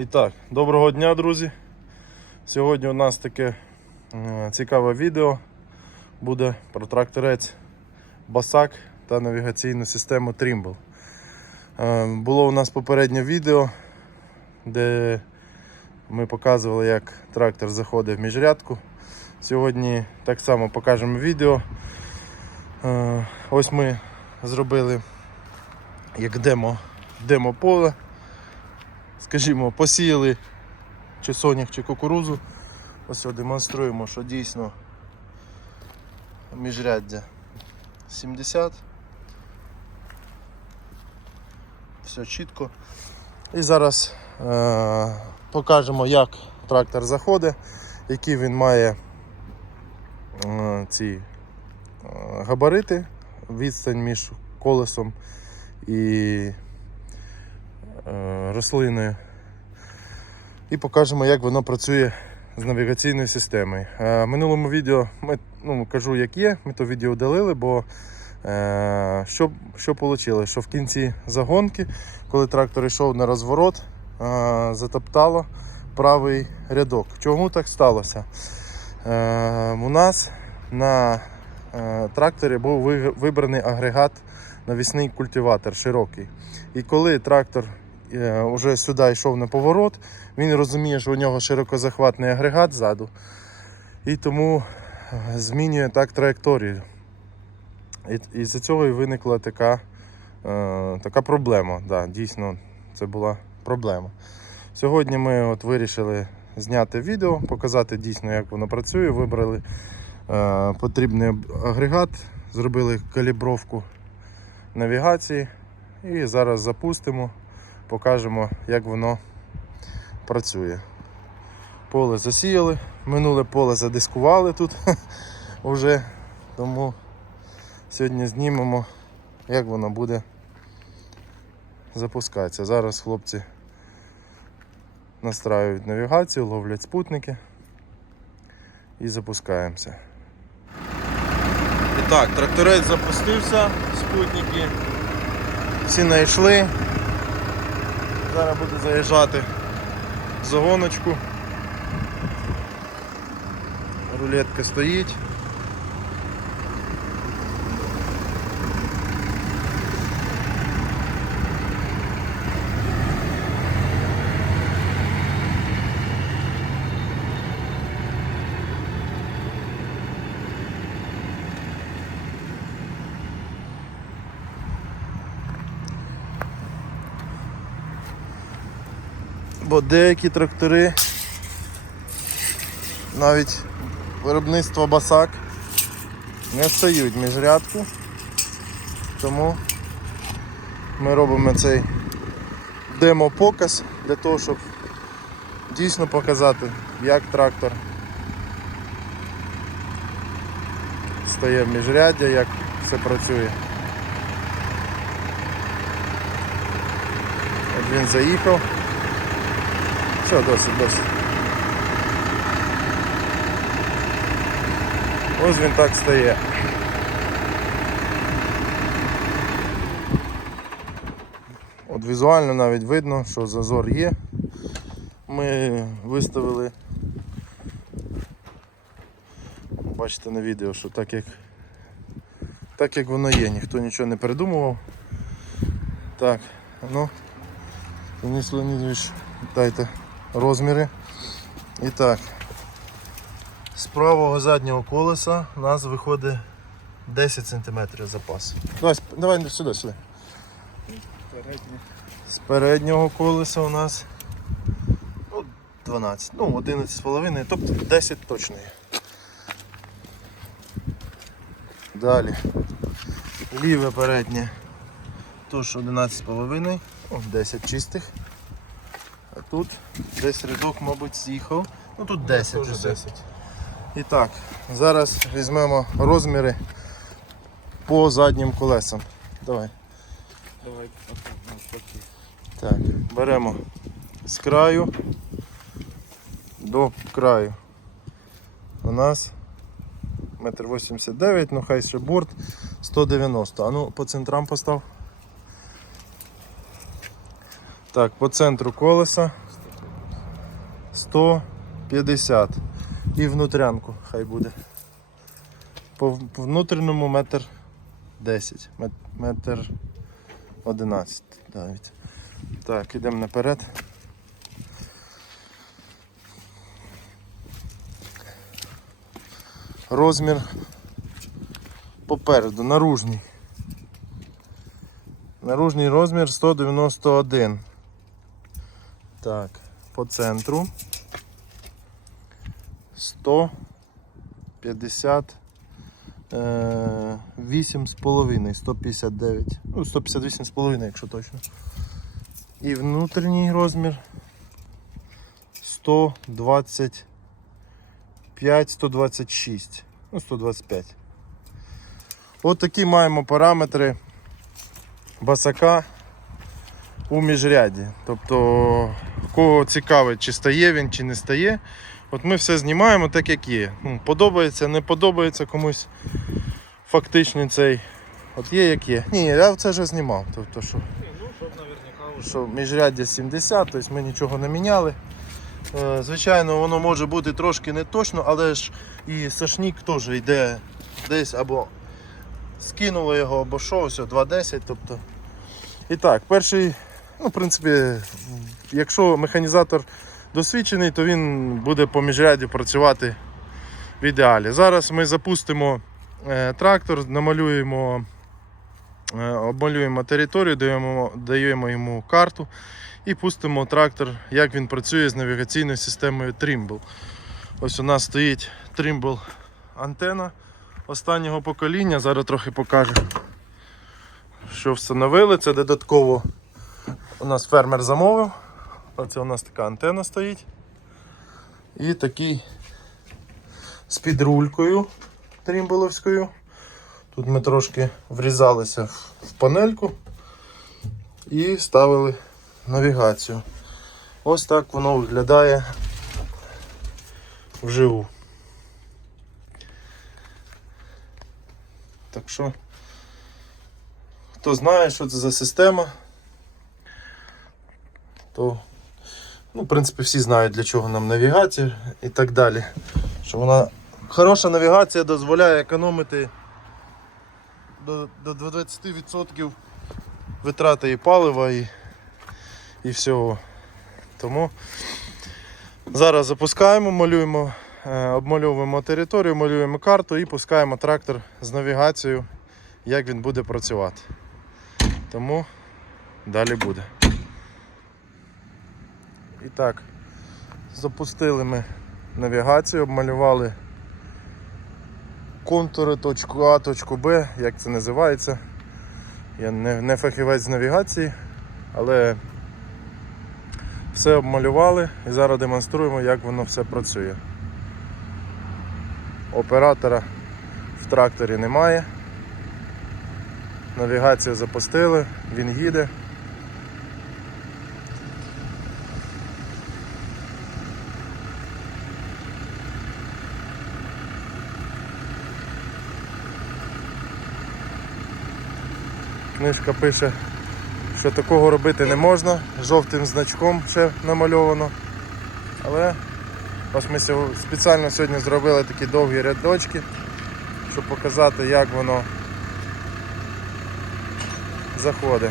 І так, доброго дня, друзі. Сьогодні у нас таке е, цікаве відео буде про тракторець Басак та навігаційну систему Trimble. Е, Було у нас попереднє відео, де ми показували, як трактор заходить в міжрядку. Сьогодні так само покажемо відео. Е, Ось ми зробили як демо, демо поле скажімо, посіяли чи сонях, чи кукурузу. Ось демонструємо, що дійсно міжряддя 70. Все чітко. І зараз е- покажемо, як трактор заходить, які він має е- ці е- габарити, відстань між колесом і рослиною. І покажемо, як воно працює з навігаційною системою. Е, В минулому відео ми ну, кажу, як є, ми то відео удалили, бо е, що, що вийшло? Що в кінці загонки, коли трактор йшов на розворот, е, затоптало правий рядок. Чому так сталося? У нас на тракторі був вибраний агрегат навісний культиватор широкий. І коли трактор вже сюди йшов на поворот, він розуміє, що у нього широкозахватний агрегат ззаду, і тому е, змінює так траєкторію. І, з цього і виникла така, е, така проблема. Да, дійсно, це була проблема. Сьогодні ми от вирішили зняти відео, показати дійсно, як воно працює. Вибрали е, потрібний агрегат, зробили калібровку навігації і зараз запустимо, покажемо, як воно працює. Поле засіяли, минуле поле задискували тут вже, тому сьогодні знімемо, як воно буде запускатися. Зараз хлопці настраюють навігацію, ловлять спутники і запускаємося. І так, тракторець запустився, спутники всі знайшли. Зараз буду заїжджати в загоночку. Рулетка стоїть. Бо деякі трактори, навіть виробництво басак, не стають міжрядку, тому ми робимо цей демо-показ для того, щоб дійсно показати, як трактор стає в міжряддя, як все працює. От він заїхав. Все, досить, досить. Ось він так стає. От візуально навіть видно, що зазор є. Ми виставили, бачите на відео, що так як так як воно є, ніхто нічого не придумував. Так, ну, Денис Леонідович, дайте розміри. І так, з правого заднього колеса у нас виходить 10 см запас. Давай, давай сюди, сюди. З переднього колеса у нас ну, 12, ну 11,5, тобто 10 точно є. Далі. Ліве переднє теж 11,5, 10 чистих. Тут десь рядок, мабуть, з'їхав. Ну тут 10 Теж 10. І так, зараз візьмемо розміри по заднім колесам. Давай. Давай навпаки. Так, беремо з краю до краю. У нас метр 89, ну хай ще борт 190. А ну по центрам постав. Так, по центру колеса 150. І внутрянку хай буде. По, внутрішньому метр 10. Метр 11 навіть. Так, ідемо наперед. Розмір попереду, наружний. Наружний розмір 191. Так, по центру 150 е, 8,5, 159. Ну, 158,5, якщо точно. І внутрішній розмір 125, 126. Ну, 125. От такі маємо параметри басака у міжряді. Тобто, кого цікавить, чи стає він, чи не стає. От ми все знімаємо так, як є. Ну, подобається, не подобається комусь фактичний цей. От є як є. Ні, я це вже знімав. Тобто, що, ну, що міжряддя 70, тобто ми нічого не міняли. Е, Звичайно, воно може бути трошки не точно, але ж і сашнік теж йде десь або скинуло його, або що, ось 2.10. Тобто. І так, перший, ну, в принципі, якщо механізатор досвідчений, то він буде по міжряді працювати в ідеалі. Зараз ми запустимо е, трактор, намалюємо, е, обмалюємо територію, даємо, даємо йому карту і пустимо трактор, як він працює з навігаційною системою Trimble. Ось у нас стоїть Trimble антена останнього покоління. Зараз трохи покажу, що встановили. Це додатково у нас фермер замовив. Оце у нас така антена стоїть. І такий з підрулькою трімболовською. Тут ми трошки врізалися в панельку і ставили навігацію. Ось так воно виглядає вживу. Так що, хто знає, що це за система, то, ну, в принципі, всі знають, для чого нам навігація і так далі. Що вона хороша навігація дозволяє економити до, до 20% витрати і палива, і, і всього. Тому зараз запускаємо, малюємо, е, обмальовуємо територію, малюємо карту і пускаємо трактор з навігацією, як він буде працювати. Тому далі буде. І так, запустили ми навігацію, обмалювали контури точку А, точку Б, як це називається. Я не, не фахівець з навігації, але все обмалювали і зараз демонструємо, як воно все працює. Оператора в тракторі немає. Навігацію запустили, він їде. Книжка пише, що такого робити не можна, жовтим значком ще намальовано. Але ось ми спеціально сьогодні зробили такі довгі рядочки, щоб показати, як воно заходить.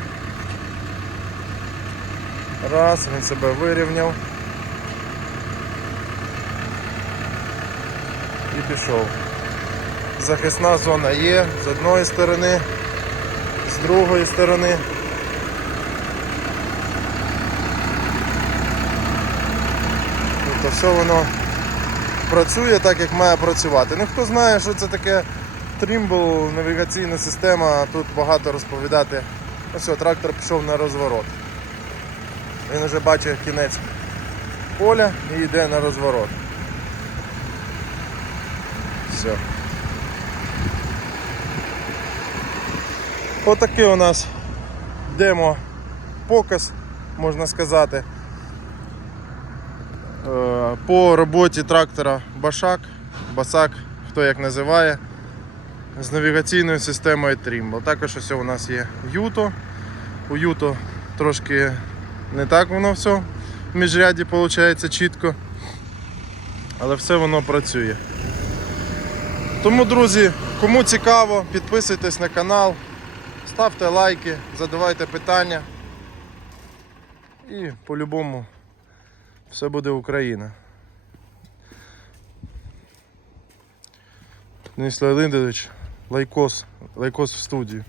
Раз, він себе вирівняв і пішов. Захисна зона є з одної сторони, з другої сторони. Тобто все воно працює так, як має працювати. Ну хто знає, що це таке Trimble, навігаційна система, тут багато розповідати. Ось трактор пішов на розворот. Він вже бачить кінець поля і йде на розворот. Все. Отакий у нас демо-показ, можна сказати. Е, По роботі трактора Башак, Басак, хто як називає, з навігаційною системою Trimble. Також ось у нас є Юто. У Юто трошки не так воно все в міжряді виходить чітко. але все воно працює. Тому, друзі, кому цікаво, підписуйтесь на канал, ставте лайки, задавайте питання. І по-любому все буде Україна. Денис Леонидович, лайкос, лайкос в студію.